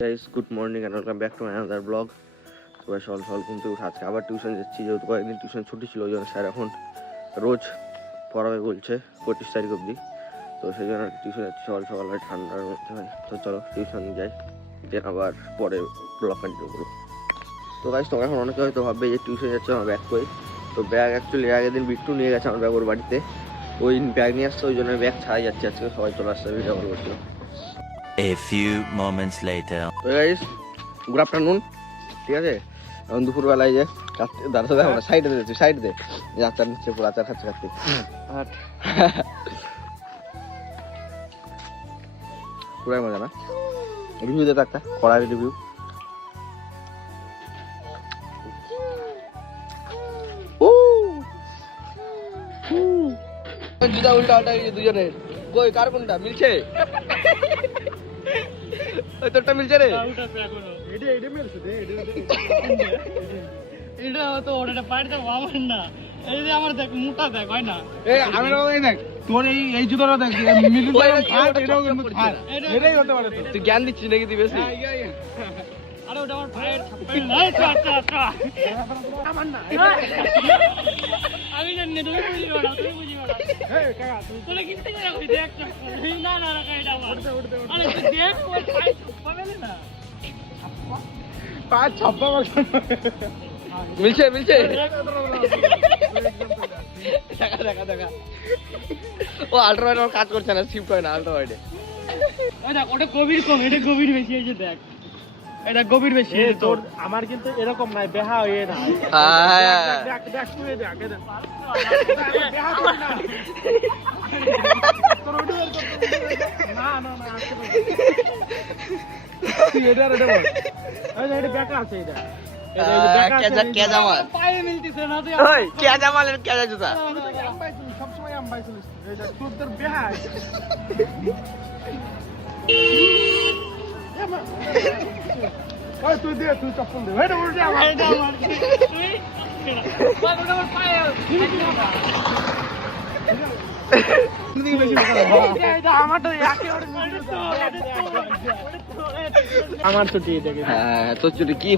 Guys good morning and welcome back to my another blog সবাই সকাল সকাল ঘুম থেকে উঠে আজকে আবার টিউশন যাচ্ছি, যেহেতু কয়েকদিন টিউশন ছুটি ছিল, ওই জন্য স্যার এখন রোজ পড়াবে বলছে, পঁচিশ তারিখ অবধি। তো সেই জন্য টিউশন যাচ্ছি, সকাল সকাল হয় ঠান্ডার মধ্যে হয়। তো চলো টিউশন যাই দেন আবার পরে ব্লগ কন্টিনিউ করব। তো গাইস তোমার এখন অনেকে হয়তো ভাববে যে টিউশন যাচ্ছে, আমার ব্যাগ করে তো ব্যাগ অ্যাকচুয়ালি আগের দিন বিট্টু নিয়ে গেছে আমার ব্যাগ ওর বাড়িতে। ওই ব্যাগ নিয়ে আসছে, ওই জন্য ব্যাগ ছাড়াই যাচ্ছে আজকে। সবাই চলে আসছে ভিডিও কল করছিল। A few moments later. তো গাইস গুড আফটারনুন ঠিক আছে এখন দুপুরবেলায় যে দাঁড়াতে দেখো না সাইডে দে তুই সাইড দে যে আচার নিচ্ছে পুরো আচার খাচ্ছে খাচ্ছে পুরাই মজা না রিভিউ দে একটা কড়াই রিভিউ জুতা উল্টা উল্টা দুজনের কই কার কোনটা মিলছে ওই তোরটা মিলছে রে? এটা তো পাড়িতে আমার না। এই যে আমার দেখ মোটা দেখ হয় না? এই আমি এই দেখ তোর এই এই জুতোটা দেখ এটাও কিন্তু এটাই হতে পারে তুই জ্ঞান দিচ্ছিস নাকি তুই বেশি? আরে ওটা আমার ভাইয়ের থাপ্পড় না আমার না আমি জানি তুমি বুঝিও না তুমি বুঝিও না এই কাকা তুই তোলে কিনতে গেলে ওই দেখ না না না এটা আমার আরে তুই দেখ ওই ভাই পাবে না পা ছাপ্পা বছর মিলছে মিলছে। দেখা দেখা দেখা। ও আল্ট্রা ওয়াইড কাজ করছে না শিফট হয় না আল্ট্রা ওয়াইডে ওই দেখ ওটা গভীর কম এটা গভীর বেশি এই যে দেখ। এটা গভীর বেশি। তোর আমার কিন্তু এরকম নাই বেহা হয়ে না কর না সবসময় তুই দে তুই চপ্পল দে এটা উল্টে আমার এটা আমার তুই আমার দেখে। হ্যাঁ তোর চুরি কি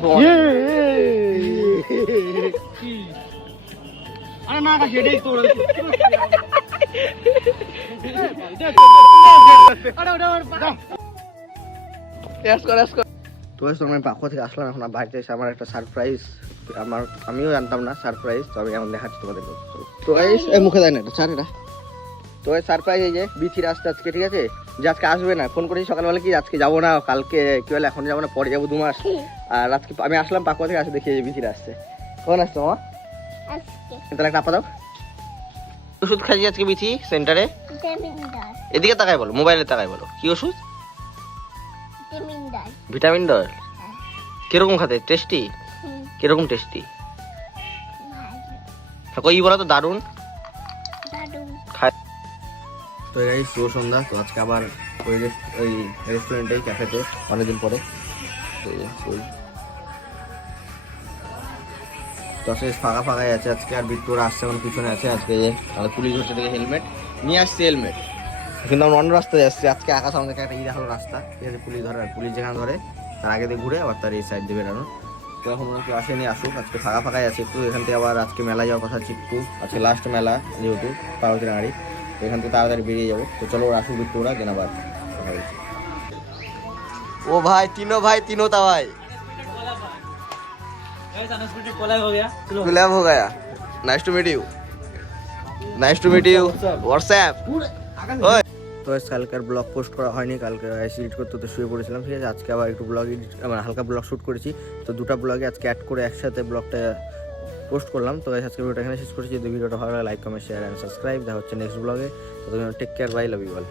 আরে না এটাই তোর। আরে ওটা আমার পা তো আমি পাখো থেকে আসলাম এখন বাড়িতে এসে আমার একটা সারপ্রাইজ আমার আমিও জানতাম না সারপ্রাইজ তো আমি এখন দেখাচ্ছি তোমাদের তো এই মুখে দেয় না এটা ছাড় এটা। তো এই সারপ্রাইজ এই যে বিথির আসতে আজকে ঠিক আছে? যে আজকে আসবে না ফোন করেছি সকালবেলা কি আজকে যাব না কালকে কি বলে এখন যাব না পরে যাব দু মাস। আর আজকে আমি আসলাম পাকুয়া থেকে আসে দেখি এই বিথির আসছে কখন আসছো মা? তাহলে একটা আপা দাও ওষুধ খাইছি আজকে বিথি সেন্টারে এদিকে তাকাই বলো মোবাইলে তাকাই বলো কি ওষুধ? ভিটামিন ডল কীরকম খাতে? টেস্টি কীরকম টেস্টি ভালো। ওই বলো তো দারুণ তো এই শুভ সন্ধ্যা। তো আজকে আবার ওই ওই রেস্টুরেন্টেই ক্যাফেতে অনেকদিন পরে। তো তো আজকে ফাঁকা ফাঁকাই আছে আজকে আর বিট্টুরা আসছে আমার পিছনে আছে আজকে যে আর পুলিশ হচ্ছে থেকে হেলমেট নিয়ে আসছে হেলমেট কিন্তু আমরা অন্য রাস্তায় যাচ্ছি। আজকে আকাশ আমাদের একটা ই দেখাল রাস্তা। ঠিক আছে পুলিশ ধরে পুলিশ যেখানে ধরে তার আগে দিয়ে ঘুরে আবার তার এই সাইড দিয়ে বেরানো। তো এখন ওরা কেউ আসেনি আসুক। আজকে ফাঁকা ফাঁকাই আছে একটু। এখান থেকে আবার আজকে মেলা যাওয়ার কথা আছে আজকে লাস্ট মেলা যেহেতু পার্বতী নাড়ি তো এখান থেকে তাড়াতাড়ি বেরিয়ে যাব। তো চলো ওরা আসুক একটু ওরা কেনাবার। ও ভাই তিনো ভাই তিনো তা ভাই nice to meet you nice to meet you WhatsApp ওই। তো কালকের ব্লগ পোস্ট করা হয়নি, কালকে আইসি এডিট করতে তো শুয়ে পড়েছিলাম, ঠিক আছে? আজকে আবার একটু ব্লগ এডিট মানে হালকা ব্লগ শ্যুট করেছি। তো দুটা ব্লগে আজকে অ্যাড করে একসাথে ব্লগটা পোস্ট করলাম। তো আজকে ভিডিওটা এখানে শেষ করেছি। যদি ভিডিওটা ভালো লাগে like comment share and subscribe দেখা হচ্ছে নেক্সট ব্লগে তো take care bye love you all